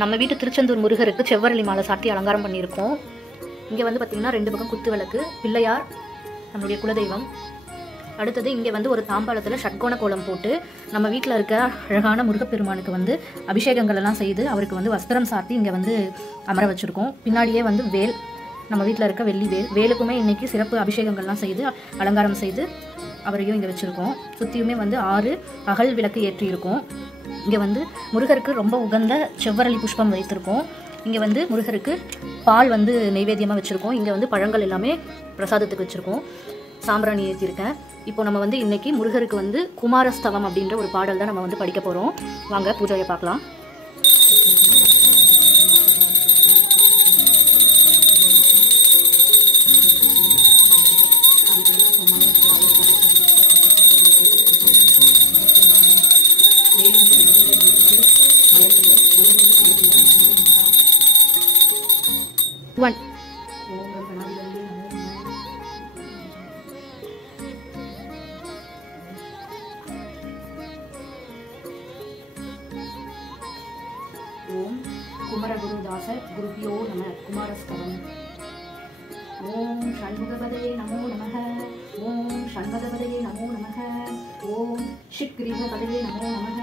நம்ம வீட்டு திருச்செந்தூர் முருகருக்கு செவ்வரளி மாலை சாத்தி அலங்காரம் பண்ணியிருக்கோம். இங்கே வந்து பார்த்திங்கன்னா 2 பக்கம் குத்து விளக்கு, பிள்ளையார் நம்மளுடைய குலதெய்வம். அடுத்தது இங்கே வந்து ஒரு தாம்பாளத்தில் ஷட்கோண கோலம் போட்டு நம்ம வீட்டில் இருக்க அழகான முருகப்பெருமானுக்கு வந்து அபிஷேகங்கள் எல்லாம் செய்து அவருக்கு வந்து வஸ்திரம் சாத்தி இங்கே வந்து அமர வச்சுருக்கோம். பின்னாடியே வந்து வேல், நம்ம வீட்டில் இருக்க வெள்ளி வேலுக்குமே இன்றைக்கி சிறப்பு அபிஷேகங்கள்லாம் செய்து அலங்காரம் செய்து அவரையும் இங்கே வச்சுருக்கோம். சுற்றியுமே வந்து 6 அகல் விளக்கு ஏற்றியிருக்கோம். இங்கே வந்து முருகருக்கு ரொம்ப உகந்த செவ்வரளி புஷ்பம் வைத்திருக்கோம். இங்கே வந்து முருகருக்கு பால் வந்து நெய்வேத்தியமாக வச்சுருக்கோம். இங்கே வந்து பழங்கள் எல்லாமே பிரசாதத்துக்கு வச்சுருக்கோம். சாம்பிராணி ஏற்றிருக்கேன். இப்போ நம்ம வந்து இன்றைக்கி முருகருக்கு வந்து குமாரஸ்தவம் அப்படின்ற ஒரு பாடல் தான் நம்ம வந்து படிக்க போகிறோம். வாங்க பூஜையை பார்க்கலாம். ஓம் குமரகுருதாச குருபியோ நம குமாரஸ்தவம். ஓம் ஷண்முகபதயே நமோ நமக. ஓம் ஷண்மதபதயே நமோ நமக. ஓம் ஷிக்ரீவபதயே நமோ நமக.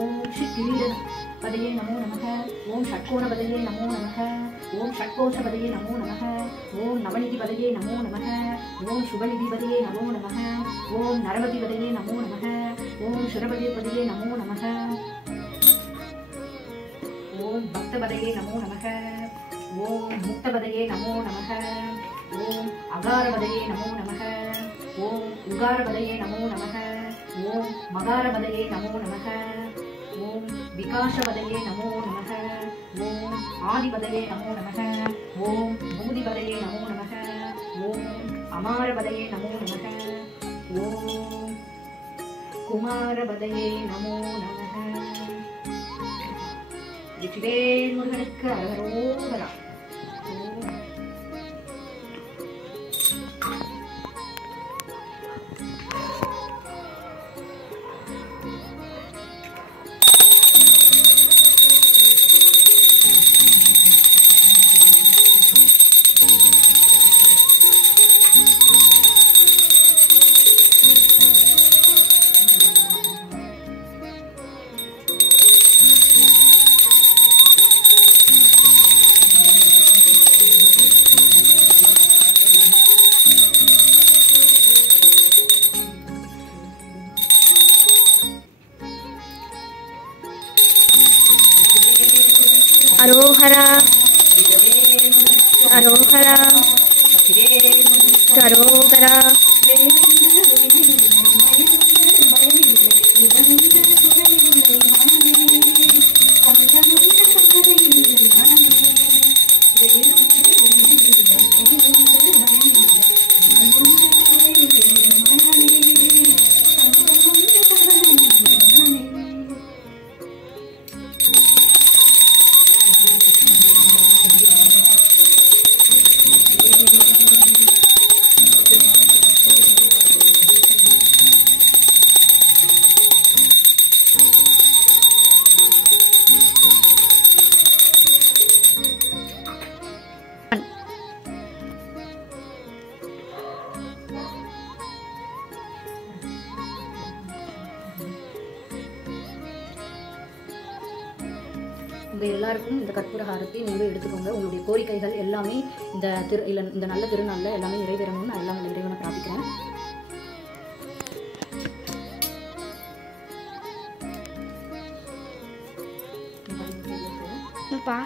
ஓம் ஷிக்ரீடபதயே நமோ நமக. ஓம் ஷட்கோணபதயே நமோ நமக. ஓம் ஷட்கோஷபதயே நமோ நமக. ஓம் நவநிதிபதயே நமோ நமக. ஓம் சுபநிதிபதயே நமோ நமக. ஓம் நரபதிபதயே நமோ நமக. ஓம் சுரபதிபதயே நமோ நமக. ஓம் பக்தபதயே நமோ நமக. ஓம் முக்தபதயே நமோ நமக. ஓம் அகாரபதயே நமோ நமக. ஓம் உகாரபதயே நமோ நமக. ஓம் மகாரபதயே நமோ நமக. ஓம் விகாஷபதயே நமோ நமக. ஓம் ஆதிபதயே நமோ நமக. ஓம் பூதிபதயே நமோ நமக. ஓம் அமாரபதயே நமோ நமக. ஓம் குமாரபதயே நமோ நமக. வெற்றிவேல் முருகனுக்கு அரோகரா. அரோகரா அரோகரா அரோகரா. உங்கள் எல்லாருக்கும் இந்த கற்பூர ஹாரத்தை நீங்களும் எடுத்துக்கோங்க. உங்களுடைய கோரிக்கைகள் எல்லாமே இந்த நல்ல திருநாளில் எல்லாமே நிறைவேறணும்னு நான் எல்லாம் இறைவனை பிரார்த்திக்கிறேன். பா